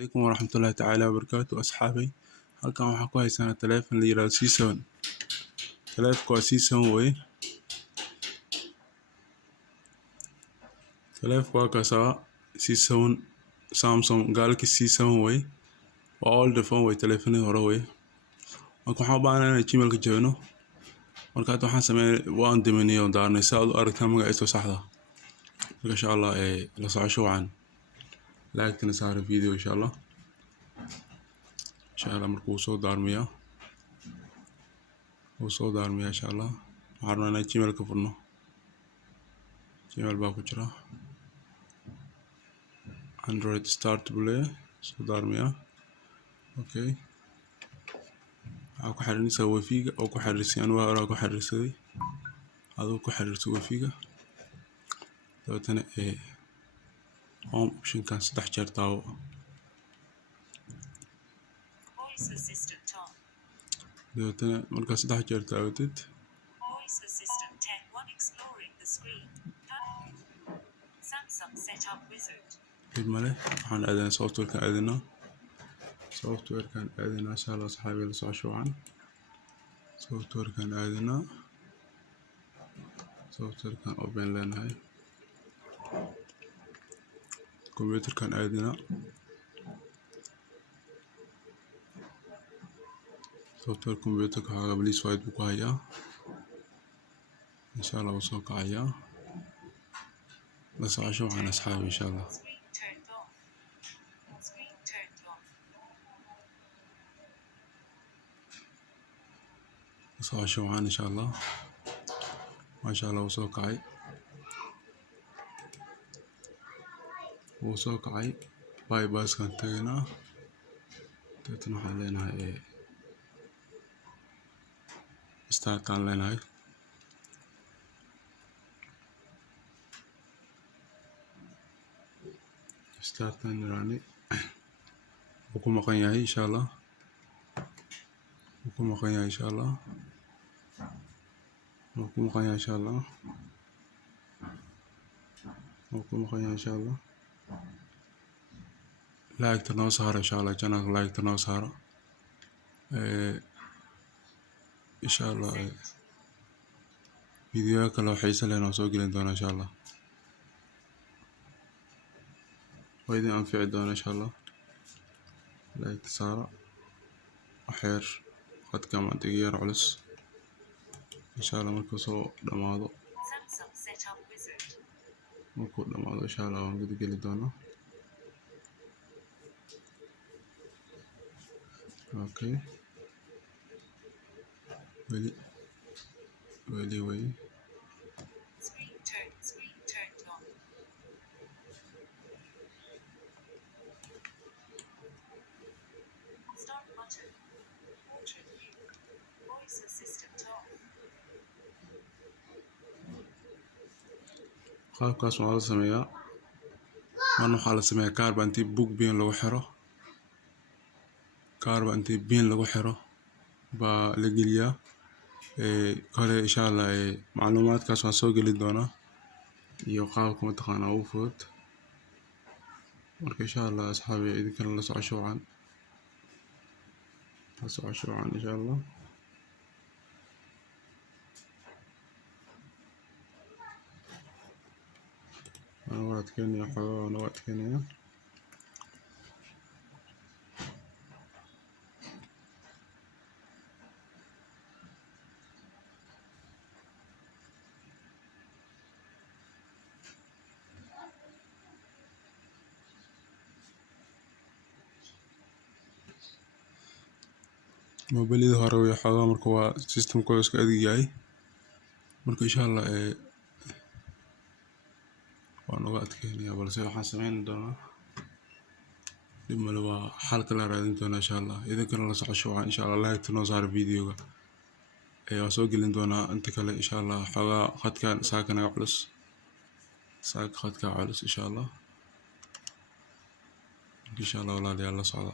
عليكم ورحمة الله تعالى وبركاته أصحابي. halkan waxaa ku haysanaa taleefan la yiraahdo C7. taleefanku waa C7 way. taleefanku waa kasaa C7 Samsung Galaxy C7 way. waa old phone way, taleefanadii hore way. marka waxaan u baahanahay inaan gmailka joogno. marka hadda waxaan sameeyay waan diminay oo daarnay si aad u aragtaan magaciisa saxda. marka insha Allah la socosho wacan like-na saar video insha Allah. insha Allah markuu soo daarmiyaa insha Allah waxaan rabnaa inaan gmailka furno. gmail baa ku jira Android start play soo daarmiyaa. okay waxaa ku xiriiraysaa wifi-ga oo ku xiriirsan anuu hore ku xiriirsaday adoo ku xiriirso wifi-ga dabeetana home option-kan 3 jeer taawo. dabeetana markaa 3 jeer taawatid dib male waxaan aadanaa software-kan aadanaa insha Allah saxaabi la socosho wacan. software-kan aadanaa software-kan open leenahay. computer-kan aadanaa software computer-ka waxaa please white buu ku hayaa insha Allah wuu soo kacayaa. la socosho wacan asxaabi insha Allah. socosho wacan insha Allah. maasha Allah wuu soo kacay bypass-kan tagnaa dabeetana waxaan leenahay start-kaan leenahay. start-kaan niraani wuu ku maqan yahay insha Allah. wuu ku maqan yahay insha Allah. like-ta noo saaro insha Allah. channel-ka like-ta noo saaro insha Allah. video kale oo xiiso leh oo soo gelin doona insha Allah. waa idin anfici doona insha Allah. like saaro waxyar qadka ma digyar culus insha Allah. markuu soo dhamaado insha Allah waan guda geli doonaa. okay weli way qaabkaas waa la sameeyaa. marna waxaa la sameeyaa kaarba intii book bin lagu xiro baa la geliyaa kale insha Allah. macluumaadkaas waan soo gelin doonaa iyo qaabka mataqaanaa ugu fudud. marka insha Allah asxaabi idinkana la socosho wacan insha Allah. waad keenaya mobilada hore way xoogaa marka waa system-kooda iska adag yahay. marka insha Allah waan uga adkeenayaa balse waxaan sameyn doonaa dib male waa xalka la raadin doonaa insha Allah. idinkana la socosho wacan insha Allah. like-ta noo saaro video-ga waan soo gelin doonaa inta kale insha Allah. xoogaa khadkaan saaka naga culus insha Allah. walaalayaal la socda.